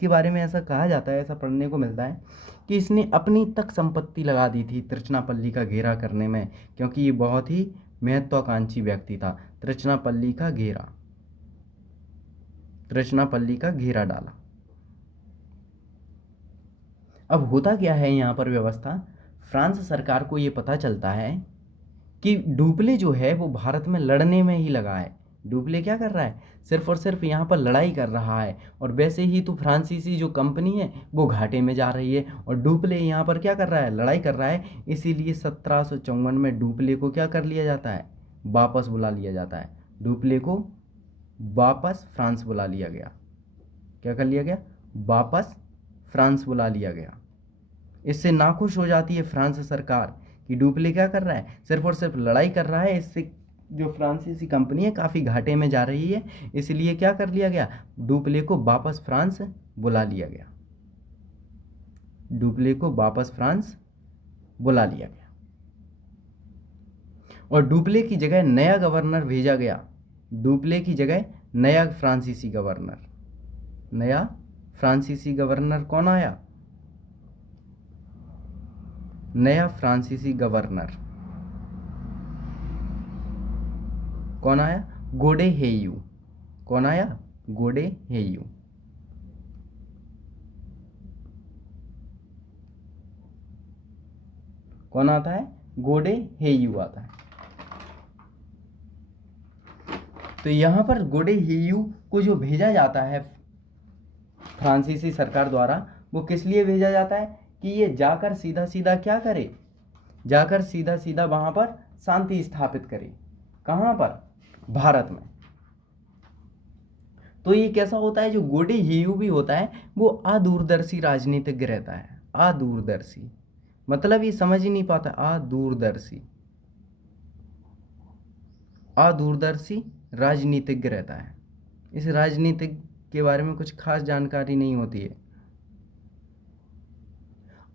के बारे में ऐसा कहा जाता है, ऐसा पढ़ने को मिलता है कि इसने अपनी तक संपत्ति लगा दी थी त्रिचनापल्ली का घेरा करने में, क्योंकि ये बहुत ही महत्वाकांक्षी व्यक्ति था। त्रिचनापल्ली का घेरा डाला। अब होता क्या है यहाँ पर व्यवस्था, फ्रांस सरकार को ये पता चलता है कि डुप्ले जो है वो भारत में लड़ने में ही लगा है। डुप्ले क्या कर रहा है, सिर्फ और सिर्फ यहाँ पर लड़ाई कर रहा है। और वैसे ही तो फ्रांसीसी जो कंपनी है वो घाटे में जा रही है, और डुप्ले यहाँ पर क्या कर रहा है, लड़ाई कर रहा है। इसीलिए 1754 में डुप्ले को क्या कर लिया जाता है, वापस बुला लिया जाता है। डुप्ले को वापस फ्रांस बुला लिया गया। क्या कर लिया गया? वापस फ्रांस बुला लिया गया। इससे नाखुश हो जाती है फ्रांस सरकार कि डुप्ले क्या कर रहा है, सिर्फ और सिर्फ लड़ाई कर रहा है, इससे जो फ्रांसीसी कंपनी है काफ़ी घाटे में जा रही है। इसलिए क्या कर लिया गया, डुप्ले को वापस फ्रांस बुला लिया गया। डुप्ले को वापस फ्रांस बुला लिया गया और डुप्ले की जगह नया गवर्नर भेजा गया। डुप्ले की जगह नया फ्रांसीसी गवर्नर कौन आया? नया फ्रांसीसी गवर्नर कौन आया? गोडे हेयू। कौन आया? गोडे हेयू। कौन आता है? गोडे हेयू आता है। तो यहां पर गोडे हेयू को जो भेजा जाता है फ्रांसीसी सरकार द्वारा, वो किस लिए भेजा जाता है कि ये जाकर सीधा सीधा क्या करे, जाकर सीधा सीधा वहां पर शांति स्थापित करे। कहां पर? भारत में। तो ये कैसा होता है, जो गोडे हेयू भी होता है वो अदूरदर्शी राजनीतिज्ञ रहता है। अदूरदर्शी मतलब ये समझ ही नहीं पाता। अदूरदर्शी राजनीतिज्ञ रहता है। इस राजनीतिज्ञ के बारे में कुछ खास जानकारी नहीं होती है।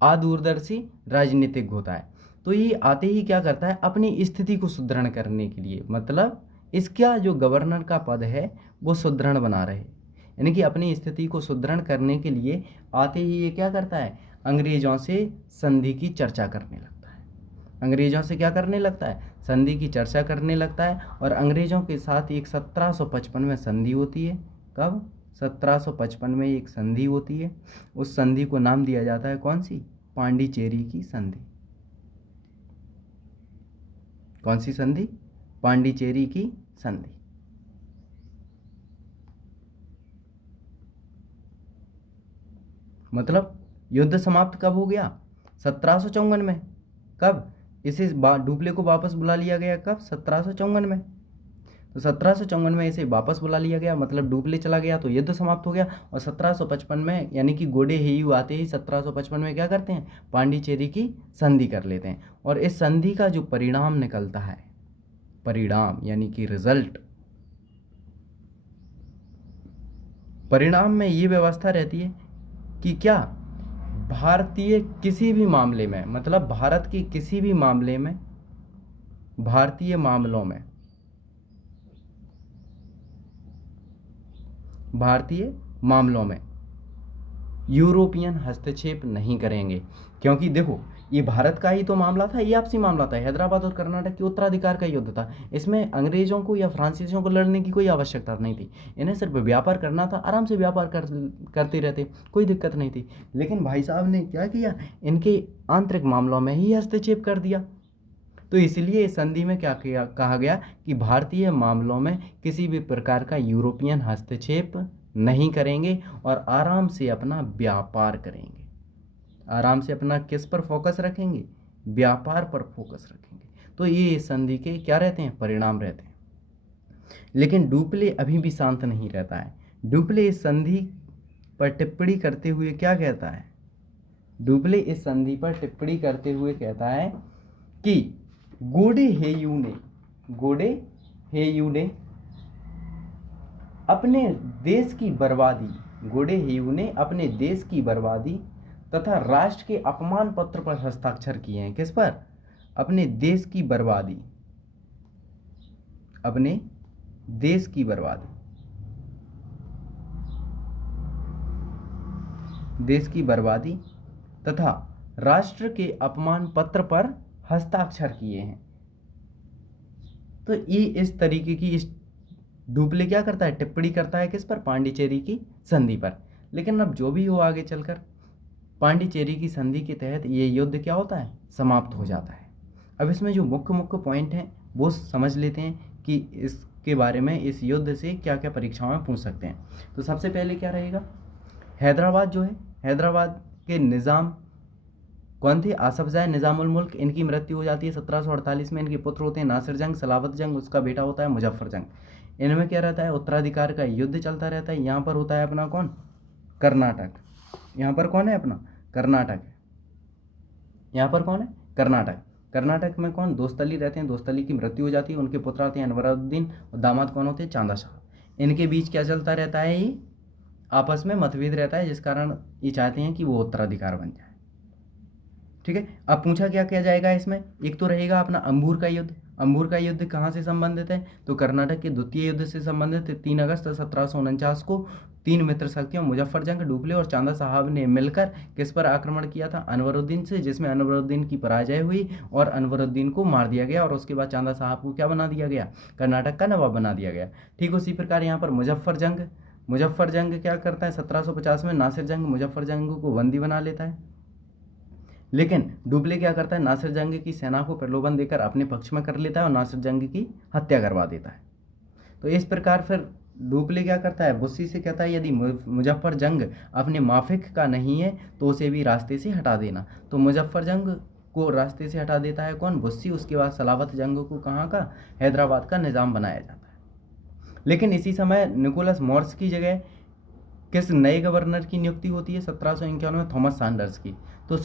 अदूरदर्शी राजनीतिज्ञ होता है। तो ये आते ही क्या करता है, अपनी स्थिति को सुदृढ़ करने के लिए, मतलब इसका जो गवर्नर का पद है वो सुदृढ़ बना रहे, यानी कि अपनी स्थिति को सुदृढ़ करने के लिए आते ही ये क्या करता है, अंग्रेजों से संधि की चर्चा करने लगता है। अंग्रेजों से क्या करने लगता है? संधि की चर्चा करने लगता है। और अंग्रेजों के साथ एक 1755 में संधि होती है। कब? 1755 में एक संधि होती है। उस संधि को नाम दिया जाता है कौन सी? पांडिचेरी की संधि। कौन सी संधि? पांडिचेरी की संधि। मतलब युद्ध समाप्त कब हो गया? 1754 में। कब? इसे डुप्ले को वापस बुला लिया गया। कब? 1754 में। तो 1754 में इसे वापस बुला लिया गया, मतलब डुप्ले चला गया तो युद्ध समाप्त हो गया। और 1755 में यानी कि गोडे हेयू आते ही 1755 में क्या करते हैं, पांडिचेरी की संधि कर लेते हैं। और इस संधि का जो परिणाम निकलता है, परिणाम यानी कि रिजल्ट, परिणाम में ये व्यवस्था रहती है कि क्या भारतीय किसी भी मामले में, मतलब भारत के किसी भी मामले में, भारतीय मामलों में, भारतीय मामलों में यूरोपियन हस्तक्षेप नहीं करेंगे। क्योंकि देखो ये भारत का ही तो मामला था, ये आपसी मामला था। हैदराबाद और कर्नाटक के उत्तराधिकार का युद्ध था। इसमें अंग्रेजों को या फ्रांसीसियों को लड़ने की कोई आवश्यकता नहीं थी। इन्हें सिर्फ व्यापार करना था, आराम से व्यापार करते रहते, कोई दिक्कत नहीं थी। लेकिन भाई साहब ने क्या किया, इनके आंतरिक मामलों में ही हस्तक्षेप कर दिया। तो इसलिए इस संधि में क्या कहा गया कि भारतीय मामलों में किसी भी प्रकार का यूरोपियन हस्तक्षेप नहीं करेंगे और आराम से अपना व्यापार करेंगे। आराम से अपना किस पर फोकस रखेंगे? व्यापार पर फोकस रखेंगे। तो ये इस संधि के क्या रहते हैं, परिणाम रहते हैं। लेकिन डुप्ले अभी भी शांत नहीं रहता है। डुप्ले इस संधि पर टिप्पणी करते हुए क्या कहता है? डुप्ले इस संधि पर टिप्पणी करते हुए कहता है कि गोडे हेयू ने अपने देश की बर्बादी, गोडे हेयू ने अपने देश की बर्बादी तथा राष्ट्र के अपमान पत्र पर हस्ताक्षर किए हैं। किस पर? अपने देश की बर्बादी, अपने देश की बर्बादी, देश की बर्बादी तथा राष्ट्र के अपमान पत्र पर हस्ताक्षर किए हैं। तो ये इस तरीके की इस डुप्ले क्या करता है, टिप्पणी करता है किस पर? पांडिचेरी की संधि पर। लेकिन अब जो भी हो आगे चलकर पांडिचेरी की संधि के तहत ये युद्ध क्या होता है, समाप्त हो जाता है। अब इसमें जो मुख्य मुख्य पॉइंट हैं वो समझ लेते हैं कि इसके बारे में, इस युद्ध से क्या क्या परीक्षाओं में पूछ सकते हैं। तो सबसे पहले क्या रहेगा, हैदराबाद जो है, हैदराबाद के निज़ाम कौन थे? आसफ जाह, निज़ामुल मुल्क, इनकी मृत्यु हो जाती है 1748 में। इनके पुत्र होते हैं नासिर जंग, सलावत जंग, उसका बेटा होता है मुजफ्फर जंग। इनमें क्या रहता है? उत्तराधिकार का युद्ध चलता रहता है। यहाँ पर होता है अपना कौन? कर्नाटक। यहाँ पर कौन है अपना? कर्नाटक। यहाँ पर कौन है? कर्नाटक। कर्नाटक में कौन? दोस्तली रहते हैं। दोस्तली की मृत्यु हो जाती है। उनके पुत्र आते हैं अनवरुद्दीन और दामाद कौन होते हैं? चांदा शाह। इनके बीच क्या चलता रहता है? ये आपस में मतभेद रहता है, जिस कारण ये चाहते हैं कि वो उत्तराधिकार बन जाए। ठीक है, अब पूछा क्या किया जाएगा इसमें? एक तो रहेगा अपना अंबूर का युद्ध। अंबूर का युद्ध कहाँ से संबंधित है? तो कर्नाटक के द्वितीय युद्ध से संबंधित है। 3 अगस्त 1749 को 3 मित्र शक्तियों मुजफ्फर जंग, डुप्ले और चांदा साहब ने मिलकर किस पर आक्रमण किया था? अनवरुद्दीन से, जिसमें अनवरुद्दीन की पराजय हुई और अनवरुद्दीन को मार दिया गया। और उसके बाद चांदा साहब को क्या बना दिया गया? कर्नाटक का नवाब बना दिया गया। ठीक उसी प्रकार यहाँ पर मुजफ्फर जंग क्या करता है? 1750 में नासिर जंग मुजफ्फर जंग को बंदी बना लेता है। लेकिन डुप्ले क्या करता है? नासिर जंग की सेना को प्रलोभन देकर अपने पक्ष में कर लेता है और नासिर जंग की हत्या करवा देता है। तो इस प्रकार फिर डुप्ले क्या करता है? बुस्सी से कहता है यदि मुजफ्फर जंग अपने माफिक का नहीं है तो उसे भी रास्ते से हटा देना। तो मुजफ्फर जंग को रास्ते से हटा देता है कौन? बुस्सी। उसके बाद सलावत जंग को कहाँ का? हैदराबाद का निज़ाम बनाया जाता है। लेकिन इसी समय निकोलस मॉर्स की जगह किस नए गवर्नर की नियुक्ति होती है? 1751 में थॉमस सैंडर्स की। तो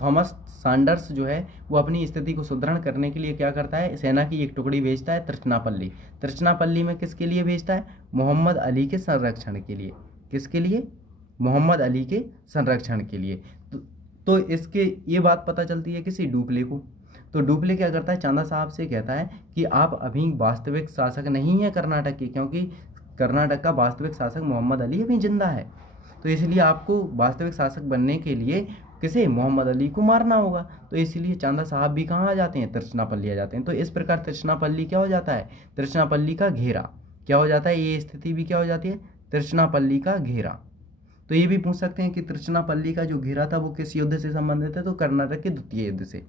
थॉमस सैंडर्स जो है वो अपनी स्थिति को सुदृढ़ करने के लिए क्या करता है? सेना की एक टुकड़ी भेजता है तिरुचिरापल्ली। तिरुचिरापल्ली में किसके लिए भेजता है? मोहम्मद अली के संरक्षण के लिए। किसके लिए? मोहम्मद अली के संरक्षण के लिए। तो इसके ये बात पता चलती है किसी? डुप्ले को। तो डुप्ले क्या करता है? चांदा साहब से कहता है कि आप अभी वास्तविक शासक नहीं हैं कर्नाटक के, क्योंकि कर्नाटक का वास्तविक शासक मोहम्मद अली अभी जिंदा है। तो इसलिए आपको वास्तविक शासक बनने के लिए किसे? मोहम्मद अली को मारना होगा। तो इसलिए चांदा साहब भी कहाँ आ जाते हैं? तिरुचिरापल्ली आ जाते हैं। तो इस प्रकार तिरुचिरापल्ली क्या हो जाता है? तिरुचिरापल्ली का घेरा क्या हो जाता है? ये स्थिति भी क्या हो जाती है? तिरुचिरापल्ली का घेरा। तो ये भी पूछ सकते हैं कि तिरुचिरापल्ली का जो घेरा था वो किस युद्ध से संबंधित है? तो कर्नाटक के द्वितीय युद्ध से।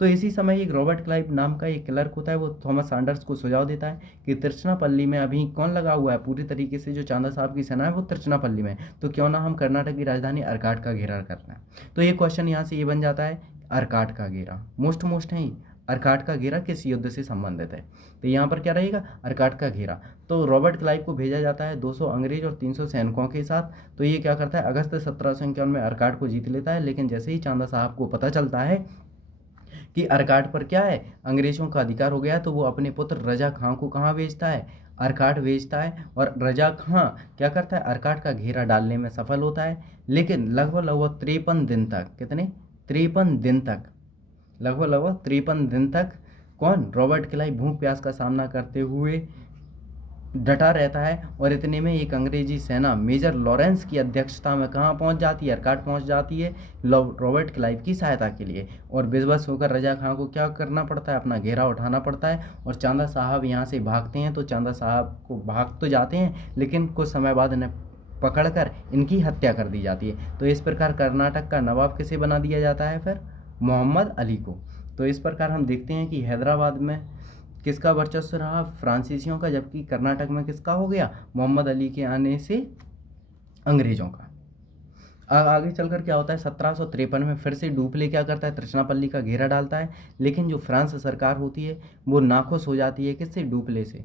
तो इसी समय एक रॉबर्ट क्लाइव नाम का एक क्लर्क होता है, वो थॉमस सैंडर्स को सुझाव देता है कि तिरुचिरापल्ली में अभी कौन लगा हुआ है? पूरी तरीके से जो चांदा साहब की सेना है वो तिरुचिरापल्ली में, तो क्यों ना हम कर्नाटक की राजधानी अर्काट का घेरा करना है। तो ये क्वेश्चन यहाँ से ये बन जाता है, अर्काट का घेरा मोस्ट है। अर्काट का घेरा किस युद्ध से संबंधित है? तो यहाँ पर क्या रहेगा? अर्काट का घेरा। तो रॉबर्ट क्लाइव को भेजा जाता है 200 अंग्रेज और 300 सैनिकों के साथ। तो ये क्या करता है? अगस्त 1751 में अर्काट को जीत लेता है। लेकिन जैसे ही चांदा साहब को पता चलता है कि अर्काट पर क्या है, अंग्रेजों का अधिकार हो गया, तो वो अपने पुत्र रजा खां को कहाँ भेजता है? अर्काट भेजता है। और रजा खां क्या करता है? अर्काट का घेरा डालने में सफल होता है। लेकिन लगभग 53 दिन तक, कितने? 53 दिन तक, लगभग 53 दिन तक कौन? रॉबर्ट क्लाइव भूख प्यास का सामना करते हुए डटा रहता है। और इतने में एक अंग्रेजी सेना मेजर लॉरेंस की अध्यक्षता में कहाँ पहुँच जाती है? अर्काट पहुँच जाती है रॉबर्ट क्लाइव की सहायता के लिए। और बेबस होकर रजा खां को क्या करना पड़ता है? अपना घेरा उठाना पड़ता है। और चांदा साहब यहाँ से भागते हैं। तो चांदा साहब को भाग तो जाते हैं, लेकिन कुछ समय बाद इन्हें पकड़कर इनकी हत्या कर दी जाती है। तो इस प्रकार कर्नाटक का नवाब किसे बना दिया जाता है फिर? मोहम्मद अली को। तो इस प्रकार हम देखते हैं कि हैदराबाद में किसका वर्चस्व रहा? फ्रांसीसियों का। जबकि कर्नाटक में किसका हो गया? मोहम्मद अली के आने से अंग्रेजों का। आगे चलकर क्या होता है? 1753 में फिर से डुप्ले क्या करता है? तिरुचिरापल्ली का घेरा डालता है। लेकिन जो फ्रांस सरकार होती है वो नाखुश हो जाती है किससे? डुप्ले से।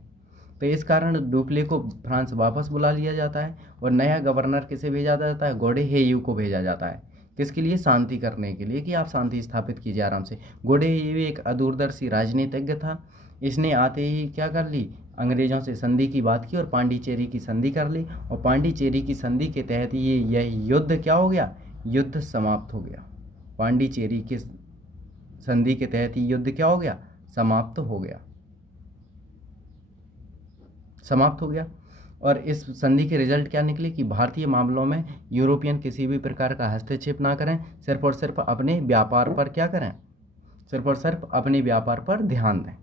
तो इस कारण डुप्ले को फ्रांस वापस बुला लिया जाता है। और नया गवर्नर किसे भेजा जाता है? गोडे हेयू को भेजा जाता है। किसके लिए? शांति करने के लिए, कि आप शांति स्थापित कीजिए आराम से। गोडे हेयू एक अदूरदर्शी राजनीतिज्ञ था। इसने आते ही क्या कर ली? अंग्रेजों से संधि की बात की और पांडिचेरी की संधि कर ली। और पांडिचेरी की संधि के तहत यह युद्ध क्या हो गया? युद्ध समाप्त हो गया। पांडिचेरी की संधि के तहत युद्ध क्या हो गया? समाप्त हो गया। समाप्त हो गया। और इस संधि के रिजल्ट क्या निकले? कि भारतीय मामलों में यूरोपियन किसी भी प्रकार का हस्तक्षेप ना करें, सिर्फ और सिर्फ अपने व्यापार पर क्या करें? सिर्फ और सिर्फ अपने व्यापार पर ध्यान दें।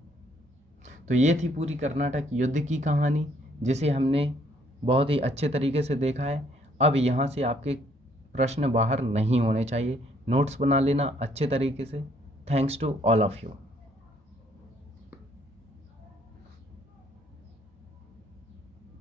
तो ये थी पूरी कर्नाटक युद्ध की कहानी, जिसे हमने बहुत ही अच्छे तरीके से देखा है। अब यहाँ से आपके प्रश्न बाहर नहीं होने चाहिए। नोट्स बना लेना अच्छे तरीके से। Thanks to all of you.